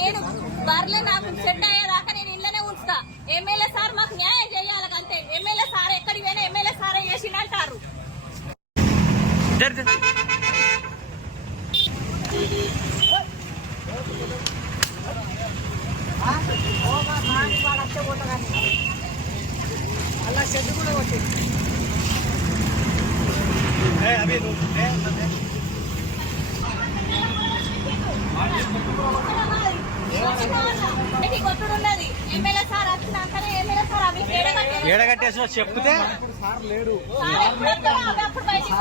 నేను బర్రె నాకు సెట్ అయ్యేదాకా నేను ఇళ్ళనే ఉంచుతా. ఎమ్మెల్యే సార్ మాకు న్యాయం చేయాలి అంతే. ఎమ్మెల్యే సార్ ఎక్కడికి పోయినా ఎమ్మెల్యే సారే చేసిందంటారు. అలా చెట్టు కూడా కొట్టింది. కొట్టుడున్నది ఎమ్మెల్యే సార్ వచ్చినాకనే ఎమ్మెల్యే సార్ అవి ఏడగట్టేసిన చెప్తే సార్ లేడు. అప్పుడు బయటికి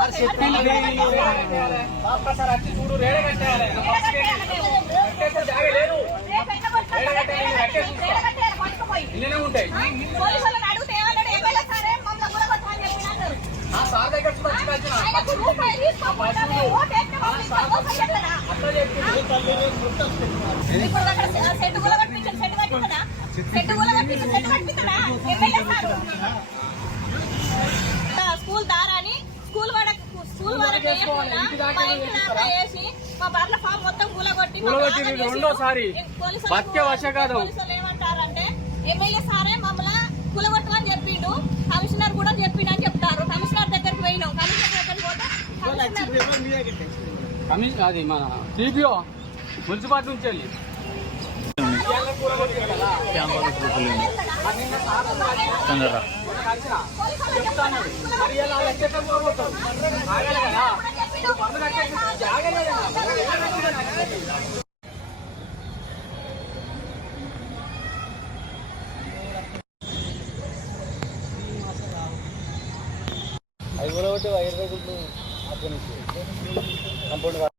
పోలీసులను అడిగితే ఏమన్నాడు? ఎమ్మెల్యే సారే మమ్మల్ని గురగొట్టమని చెప్పినారు. ఆయనకు రూపాయి తీసుకోకుండా ఓటు ఇప్పుడు అక్కడ సెట్టు గుల కట్టించాడు. సెట్టు కట్టించడా? సెట్టు గుల కట్టించాడు. సెట్టు కట్టించడా ఎమ్మెల్యే సారు? స్కూల్ దారాని స్కూల్ వరకు వేయకుండా మా ఇంటి దాకా వేసి మా బర్ల ఫామ్ మొత్తం కూలగొట్టి రెండోసారి పోలీసులు ఏమంటారంటే ఎమ్మెల్యే సారే మమ్మల్ని కూలగొట్టమని చెప్పిండు. కమిషనర్ కూడా చెప్పిండు అని చెప్తారు. కమిషనర్ దగ్గరికి పోయినాం. కమిషనర్ దగ్గరికి పోతే అది మన టీపీఓ మున్సిపాలిటీ నుంచి వెళ్ళి అది కూడా 20 గుడ్లు కంపౌండ్ వాయిస్